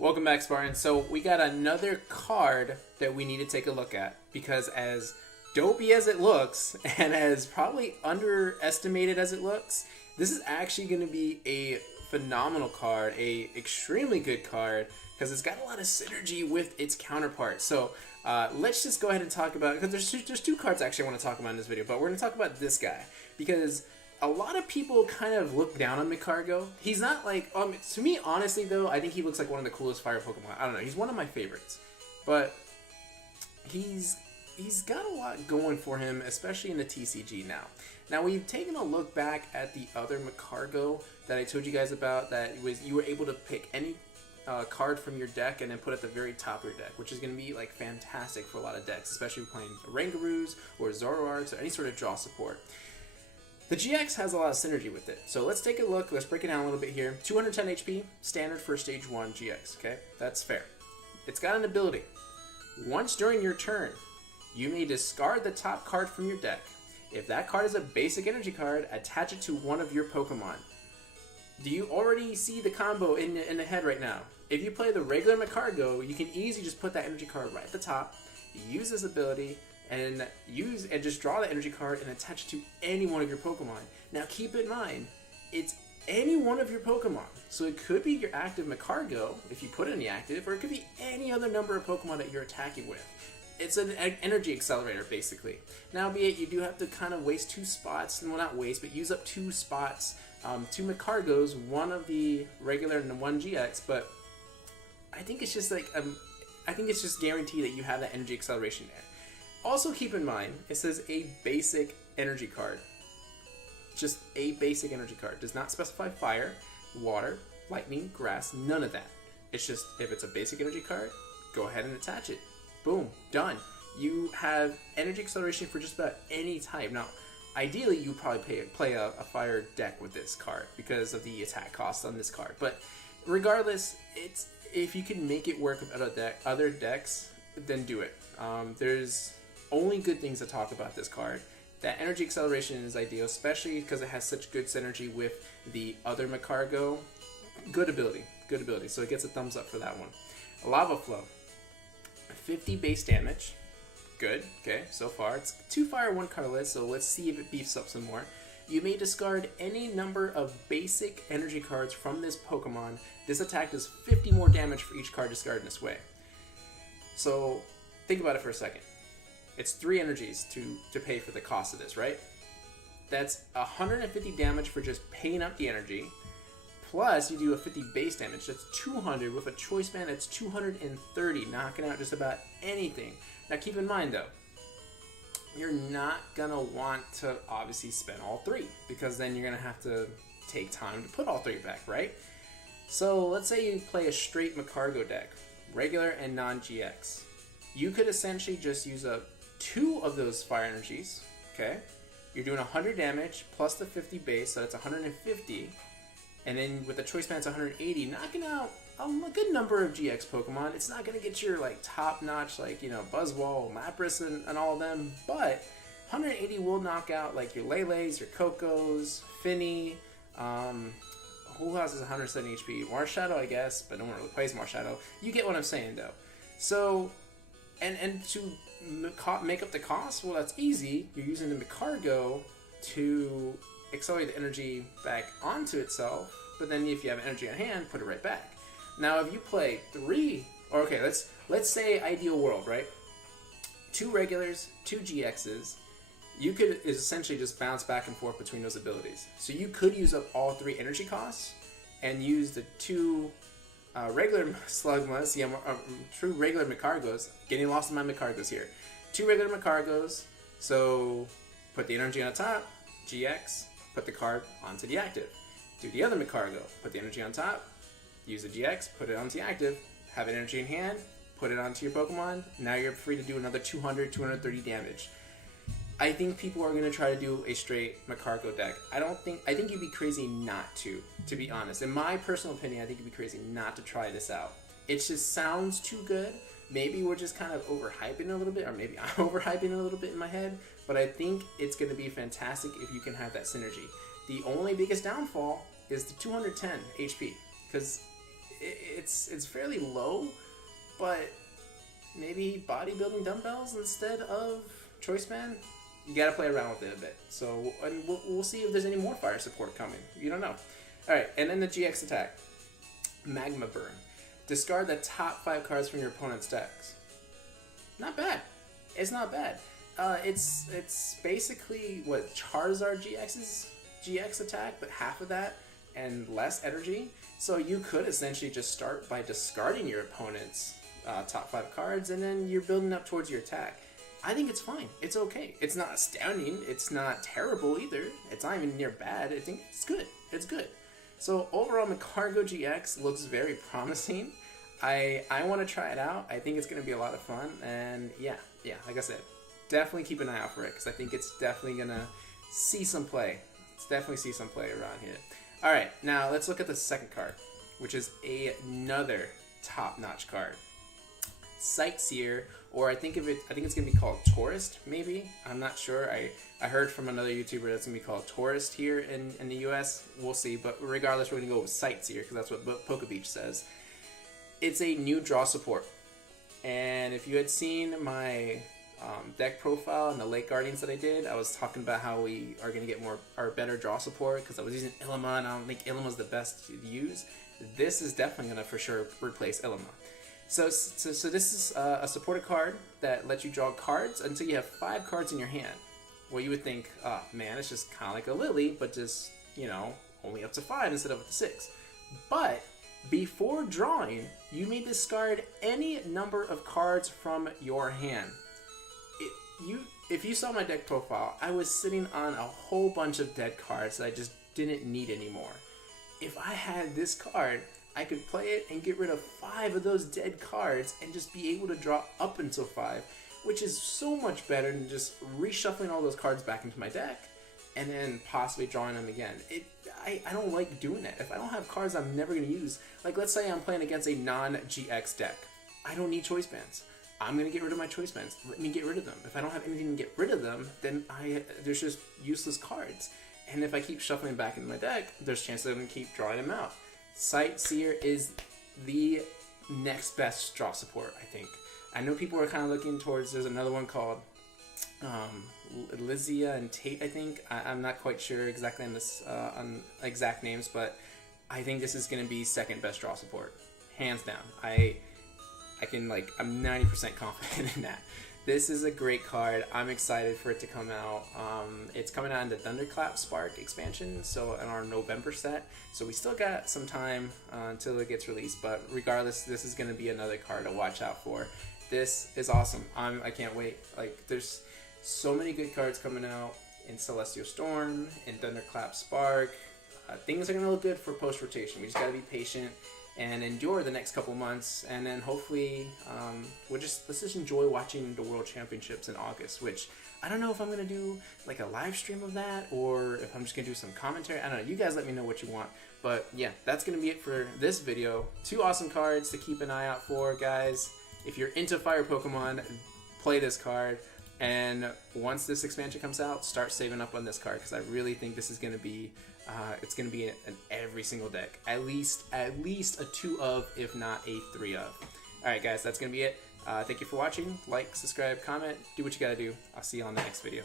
Welcome back, Spartans. So we got another card that we need to take a look at because as dopey as it looks and as probably underestimated as it looks, this is actually going to be a phenomenal card, a extremely good card because it's got a lot of synergy with its counterpart. So let's just go ahead and talk about, because there's two cards actually I want to talk about in this video, but we're going to talk about this guy because a lot of people kind of look down on Magcargo. He's not like, to me, honestly though, I think he looks like one of the coolest fire Pokemon. I don't know, he's one of my favorites. But he's got a lot going for him, especially in the TCG now. Now we've taken a look back at the other Magcargo that I told you guys about, that you were able to pick any card from your deck and then put at the very top of your deck, which is going to be like fantastic for a lot of decks, especially if you're playing Rangaroos or Zoroarks or any sort of draw support. The GX has a lot of synergy with it. So let's take a look. Let's break it down a little bit here. 210 HP, standard for Stage 1 GX, okay? That's fair. It's got an ability. Once during your turn, you may discard the top card from your deck. If that card is a basic energy card, attach it to one of your Pokemon. Do you already see the combo in the head right now? If you play the regular Magcargo, you can easily just put that energy card right at the top, use this ability, and just draw the energy card and attach it to any one of your Pokemon. Now keep in mind, it's any one of your Pokemon. So it could be your active Magcargo, if you put it in the active, or it could be any other number of Pokemon that you're attacking with. It's an energy accelerator, basically. Now, be it, you do have to kind of waste two spots, well not waste, but use up two spots, two Magcargos, one of the regular and one GX, but I think it's just like, I think it's just guaranteed that you have that energy acceleration there. Also keep in mind, it says a basic energy card. Just a basic energy card. Does not specify fire, water, lightning, grass, none of that. It's just, if it's a basic energy card, go ahead and attach it. Boom, done. You have energy acceleration for just about any type. Now, ideally, you probably play a fire deck with this card because of the attack cost on this card. But regardless, if you can make it work with other decks, then do it. There's only good things to talk about this card. That energy acceleration is ideal, especially because it has such good synergy with the other Magcargo. Good ability, good ability. So it gets a thumbs up for that one. Lava Flow, 50 base damage. Good, okay, so far. It's 2 fire, 1 colorless, so let's see if it beefs up some more. You may discard any number of basic energy cards from this Pokemon. This attack does 50 more damage for each card discarded in this way. So think about it for a second. It's 3 energies to pay for the cost of this, right? That's 150 damage for just paying up the energy. Plus, you do a 50 base damage. That's 200 with a choice band. That's 230, knocking out just about anything. Now, keep in mind, though, you're not going to want to obviously spend all 3 because then you're going to have to take time to put all 3 back, right? So, let's say you play a straight Magcargo deck, regular and non-GX. You could essentially just use up 2 of those fire energies, okay? You're doing 100 damage plus the 50 base, so that's 150. And then with the choice band, it's 180, knocking out a good number of GX Pokemon. It's not going to get your like top-notch, like, you know, Buzzwole, Lapras, and all of them, but 180 will knock out like your Lele's, your Cocos, Finny, who else is 170 HP? Marshadow, I guess, but no one really plays Marshadow. You get what I'm saying, though. So, and to make up the cost, well, that's easy. You're using the Magcargo to accelerate the energy back onto itself, but then if you have energy on hand, put it right back. Now, if you play 3, or okay, let's say ideal world, right? 2 regulars, 2 GXs, you could essentially just bounce back and forth between those abilities. So you could use up all 3 energy costs and use the 2 regular Slugmas, true regular Magcargos, getting lost in my Magcargos here. 2 regular Magcargos, so put the energy on the top, GX, put the card onto the active. Do the other Magcargo, put the energy on top, use the GX, put it onto the active, have an energy in hand, put it onto your Pokemon, now you're free to do another 200, 230 damage. I think people are going to try to do a straight Magcargo deck. I think you'd be crazy not to be honest. In my personal opinion, I think you'd be crazy not to try this out. It just sounds too good. Maybe we're just kind of overhyping it a little bit, or maybe I'm overhyping it a little bit in my head, but I think it's going to be fantastic if you can have that synergy. The only biggest downfall is the 210 HP, because it's fairly low, but maybe bodybuilding dumbbells instead of choice band. You gotta play around with it a bit. So and we'll see if there's any more fire support coming. You don't know. All right, and then the GX attack, Magma Burn. Discard the top 5 cards from your opponent's decks. Not bad. It's not bad. It's basically what Charizard GX's GX attack, but half of that and less energy. So you could essentially just start by discarding your opponent's top 5 cards, and then you're building up towards your attack. I think it's fine. It's okay. It's not astounding. It's not terrible either. It's not even near bad. I think it's good. It's good. So overall, Magcargo GX looks very promising. I want to try it out. I think it's going to be a lot of fun. And yeah, like I said, definitely keep an eye out for it, because I think it's definitely going to see some play. Let's definitely see some play around here. All right, now let's look at the second card, which is another top-notch card. Sightseer, or I think it's gonna be called Tourist, maybe. I'm not sure. I heard from another YouTuber that's gonna be called Tourist here in the US. We'll see, but regardless, we're gonna go with Sightseer because that's what PokeBeach says. It's a new draw support, and if you had seen my deck profile and the Lake Guardians that I did, I was talking about how we are gonna get better draw support because I was using Ilima, and I don't think Ilima's the best to use. This is definitely gonna for sure replace Ilima. So this is a supported card that lets you draw cards until you have 5 cards in your hand. Well, you would think, oh man, it's just kind of like a Lily, but just, only up to 5 instead of up to 6. But before drawing, you may discard any number of cards from your hand. If you saw my deck profile, I was sitting on a whole bunch of dead cards that I just didn't need anymore. If I had this card, I could play it and get rid of 5 of those dead cards and just be able to draw up until 5, which is so much better than just reshuffling all those cards back into my deck and then possibly drawing them again. I don't like doing that. If I don't have cards I'm never going to use, like let's say I'm playing against a non-GX deck, I don't need choice bands. I'm going to get rid of my choice bands. Let me get rid of them. If I don't have anything to get rid of them, then there's just useless cards. And if I keep shuffling back into my deck, there's a chance that I'm going to keep drawing them out. Sightseer is the next best draw support, I think. I know people are kind of looking towards, there's another one called Lizia and Tate, I think. I'm not quite sure exactly on exact names, but I think this is going to be second best draw support. Hands down. I'm 90% confident in that. This is a great card. I'm excited for it to come out. It's coming out in the Thunderclap Spark expansion, so in our November set. So we still got some time until it gets released, but regardless, this is going to be another card to watch out for. This is awesome. I can't wait. Like, there's so many good cards coming out in Celestial Storm, in Thunderclap Spark. Things are going to look good for post-rotation. We just got to be patient and endure the next couple months, and then hopefully let's just enjoy watching the World Championships in August, which I don't know if I'm gonna do like a live stream of that or if I'm just gonna do some commentary. I don't know, you guys let me know what you want. But yeah, that's gonna be it for this video. 2 awesome cards to keep an eye out for, guys. If you're into fire Pokemon, play this card, and once this expansion comes out, start saving up on this card, because I really think this is gonna be it's going to be in every single deck. At least a 2 of, if not a 3 of. Alright guys, that's going to be it. Thank you for watching. Like, subscribe, comment, do what you got to do. I'll see you on the next video.